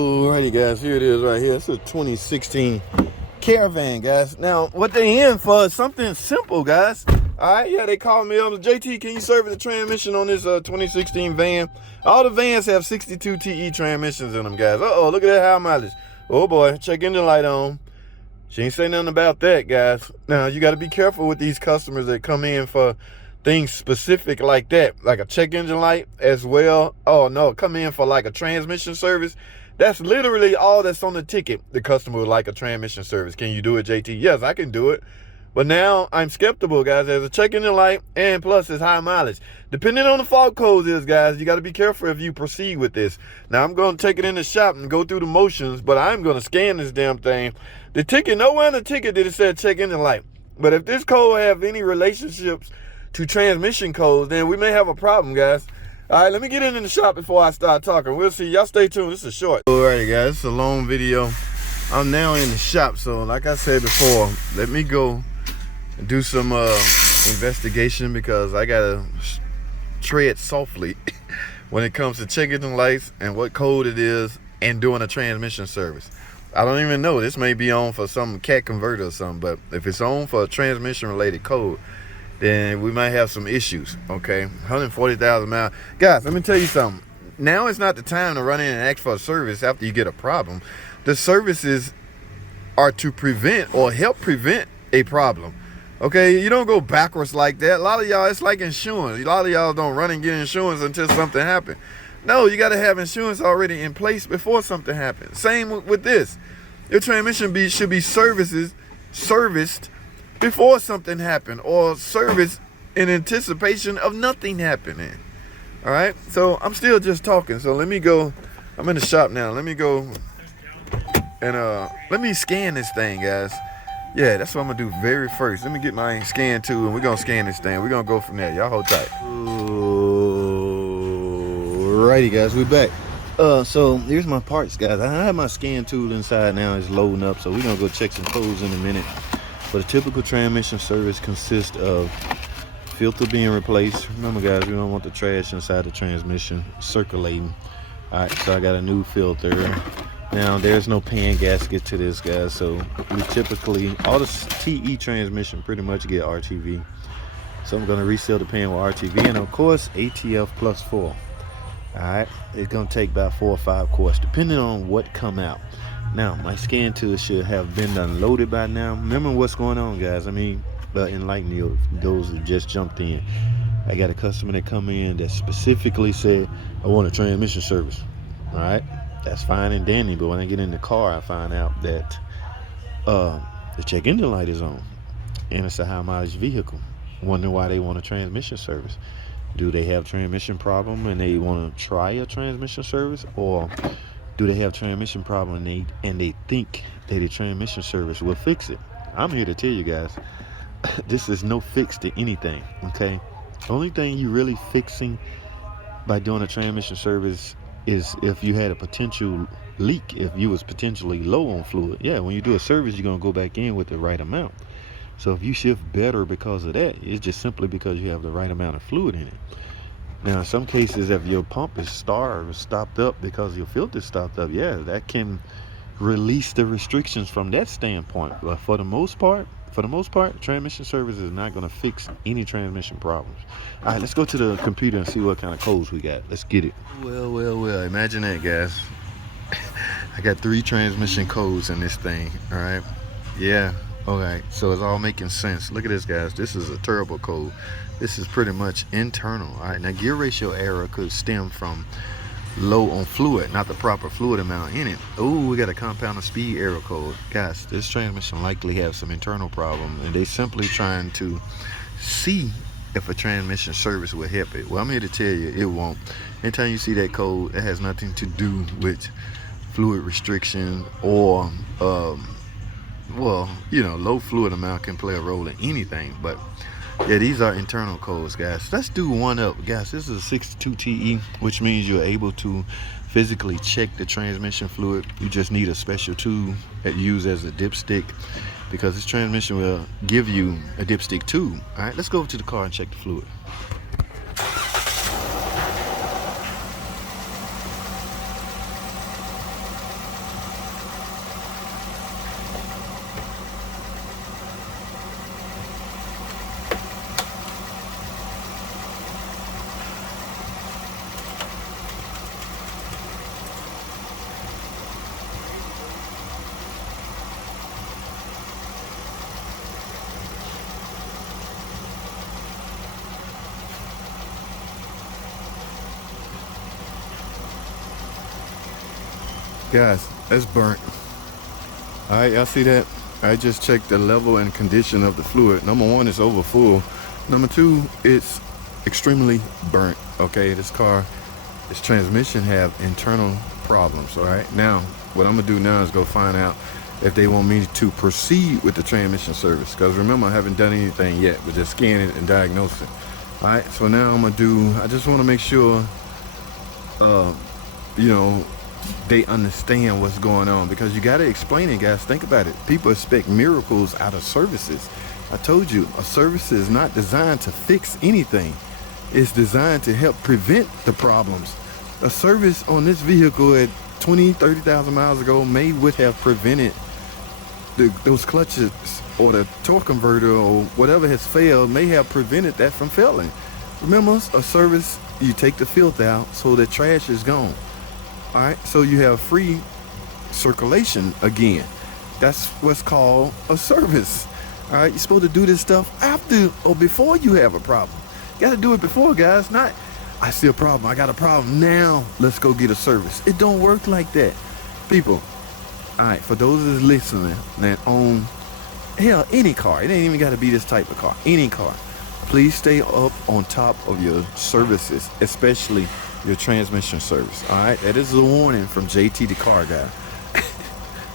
Alrighty guys, here it is right here. It's a 2016 Caravan, guys. Now, what they in for is something simple, guys. Alright, yeah, they called me up. JT, can you service the transmission on this 2016 van? All the vans have 62 TE transmissions in them, guys. Uh-oh, look at that high mileage. Oh boy, check engine light on. She ain't say nothing about that, guys. Now, you got to be careful with these customers that come in for things specific like that, like a check engine light as well. Oh no, come in for like a transmission service. That's literally all that's on the ticket. The customer would like a transmission service. Can you do it, JT? Yes, I can do it. But now I'm skeptical, guys. There's a check engine light and plus it's high mileage. Depending on the fault codes is, guys, you got to be careful if you proceed with this. Now I'm going to take it in the shop and go through the motions, but I'm going to scan this damn thing. The ticket, nowhere in the ticket did it say check engine light. But if this code have any relationships to transmission codes, then we may have a problem, guys. All right, let me get in the shop before I start talking. We'll see. Y'all stay tuned. This is short. Alrighty, guys. It's a long video. I'm now in the shop, so like I said before, let me go and do some investigation because I gotta tread softly when it comes to checking the lights and what code it is and doing a transmission service. I don't even know. This may be on for some cat converter or something, but if it's on for a transmission related code, then we might have some issues. Okay, 140,000 miles. Guys, let me tell you something. Now is not the time to run in and ask for a service after you get a problem. The services are to prevent or help prevent a problem. Okay, you don't go backwards like that. A lot of y'all, it's like insurance. A lot of y'all don't run and get insurance until something happens. No, you got to have insurance already in place before something happens. Same with this. Your transmission should be serviced before something happened, or service in anticipation of nothing happening. All right, so I'm still just talking, so let me go. I'm in the shop now. Let me go and let me scan this thing, guys. Yeah, that's what I'm gonna do very first. Let me get my scan tool and we're gonna scan this thing. We're gonna go from there. Y'all hold tight. Alrighty, guys, we back. So here's my parts, guys. I have my scan tool inside now. It's loading up, so we're gonna go check some codes in a minute. But a typical transmission service consists of filter being replaced. Remember, guys, we don't want the trash inside the transmission circulating. All right, so I got a new filter. Now, there's no pan gasket to this, guys, so we typically, all the TE transmission pretty much get RTV. So I'm going to reseal the pan with RTV, and of course, ATF plus 4. All right, it's going to take about 4 or 5 quarts, depending on what come out. Now, my scan tool should have been unloaded by now. Remember what's going on, guys. I mean, enlighten you, those who just jumped in. I got a customer that come in that specifically said, I want a transmission service. All right, that's fine and dandy. But when I get in the car, I find out that the check engine light is on. And it's a high mileage vehicle. Wonder why they want a transmission service. Do they have transmission problem and they want to try a transmission service? Or do they have transmission problem and they think that a transmission service will fix it? I'm here to tell you guys, this is no fix to anything, okay? The only thing you really fixing by doing a transmission service is if you had a potential leak, if you was potentially low on fluid. Yeah, when you do a service, you're going to go back in with the right amount. So if you shift better because of that, it's just simply because you have the right amount of fluid in it. Now, in some cases, if your pump is stopped up because your filter is stopped up, yeah, that can release the restrictions from that standpoint. But for the most part, transmission service is not going to fix any transmission problems. All right, let's go to the computer and see what kind of codes we got. Let's get it. Well, imagine that, guys. I got 3 transmission codes in this thing, all right? Yeah, all right, so it's all making sense. Look at this, guys. This is a turbo code. This is pretty much internal. All right, now gear ratio error could stem from low on fluid, not the proper fluid amount in it. Oh, we got a compound of speed error code. Guys, this transmission likely has some internal problem, and they simply trying to see if a transmission service will help it. Well, I'm here to tell you, it won't. Anytime you see that code, it has nothing to do with fluid restriction or, well, you know, low fluid amount can play a role in anything, but yeah, these are internal codes, guys. Let's do one up, guys. This is a 62 TE, which means you're able to physically check the transmission fluid. You just need a special tool that you use as a dipstick, because this transmission will give you a dipstick tool. All right, let's go over to the car and check the fluid. Guys, that's burnt. All right, y'all see that? I just checked the level and condition of the fluid. Number one, it's over full. Number two, it's extremely burnt. Okay, this transmission have internal problems. All right, now what I'm gonna do now is go find out if they want me to proceed with the transmission service, because remember, I haven't done anything yet but just scan it and diagnose it. All right, so now I just want to make sure you know, they understand what's going on, because you got to explain it, guys. Think about it. People expect miracles out of services. I told you, a service is not designed to fix anything. It's designed to help prevent the problems. A service on this vehicle at 30,000 miles ago would have prevented those clutches, or the torque converter, or whatever has failed may have prevented that from failing. Remember, a service, you take the filter out so the trash is gone. All right, so you have free circulation again. That's what's called a service. All right, you're supposed to do this stuff after or before you have a problem. You got to do it before, guys. Not, I see a problem, I got a problem, now let's go get a service. It don't work like that, people. All right, for those that's listening that own, hell, any car, it ain't even got to be this type of car, any car, please stay up on top of your services, especially your transmission service. All right, that is a warning from JT the car guy.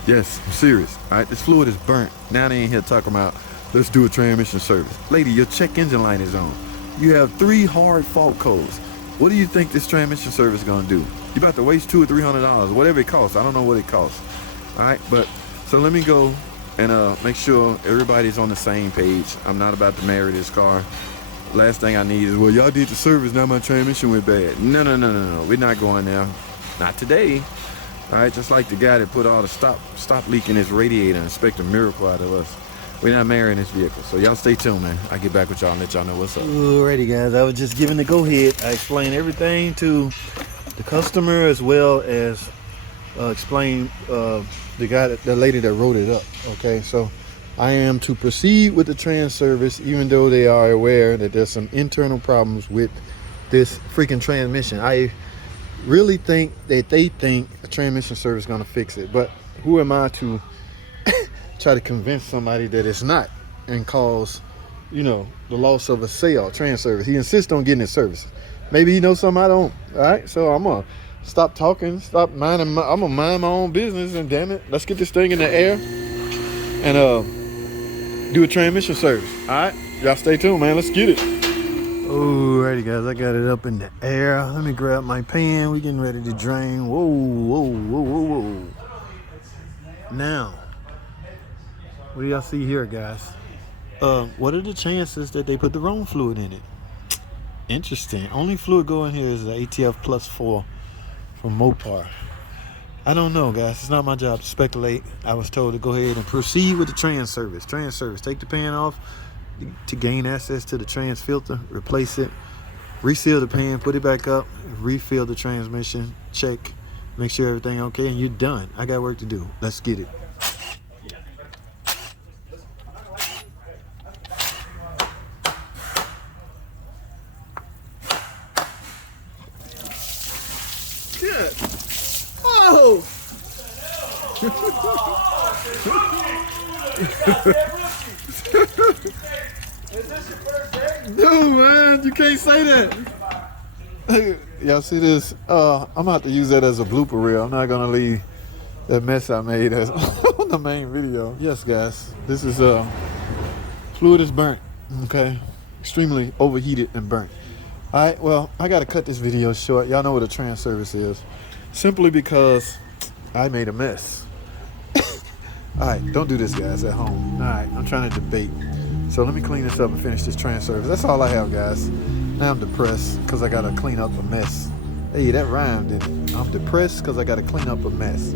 Yes, I'm serious. All right, this fluid is burnt. Now they ain't here talking about let's do a transmission service. Lady, your check engine light is on. You have 3 hard fault codes. What do you think this transmission service is gonna do? You about to waste $200 or $300, whatever it costs. I don't know what it costs. All right, but so let me go and make sure everybody's on the same page. I'm not about to marry this car. Last thing I need is, well, y'all did the service, now my transmission went bad. No, we're not going there. Not today. All right, just like the guy that put all the stop leaking his radiator and expect a miracle out of us. We're not marrying this vehicle. So y'all stay tuned, man. I'll get back with y'all and let y'all know what's up. Alrighty, guys, I was just giving the go ahead. I explained everything to the customer, as well as explain the lady that wrote it up. Okay, so I am to proceed with the trans service, even though they are aware that there's some internal problems with this freaking transmission. I really think that they think a transmission service is going to fix it, but who am I to try to convince somebody that it's not and cause, you know, the loss of a sale, trans service? He insists on getting his service. Maybe he knows something I don't. All right, so I'm gonna stop talking, stop minding. I'm gonna mind my own business, and damn it, let's get this thing in the air and do a transmission service. All right, y'all stay tuned, man. Let's get it. Alrighty, guys, I got it up in the air. Let me grab my pan. We getting ready to drain. Whoa. Now, what do y'all see here, guys? What are the chances that they put the wrong fluid in it? Interesting. Only fluid going here is the ATF plus 4 from Mopar. I don't know, guys. It's not my job to speculate. I was told to go ahead and proceed with the trans service. Take the pan off to gain access to the trans filter, replace it, reseal the pan, put it back up, refill the transmission, check, make sure everything okay, and you're done. I got work to do. Let's get it. Good. Oh! Is this your first day? No, man, you can't say that. Y'all see this? I'm gonna have to use that as a blooper reel. I'm not gonna leave that mess I made as on the main video. Yes, guys, this is fluid is burnt. Okay, extremely overheated and burnt. All right, well, I gotta cut this video short. Y'all know what a trans service is, simply because I made a mess. All right, don't do this, guys, at home. All right, I'm trying to debate. So let me clean this up and finish this trans service. That's all I have, guys. Now I'm depressed because I got to clean up a mess. Hey, that rhymed, didn't it? I'm depressed because I got to clean up a mess.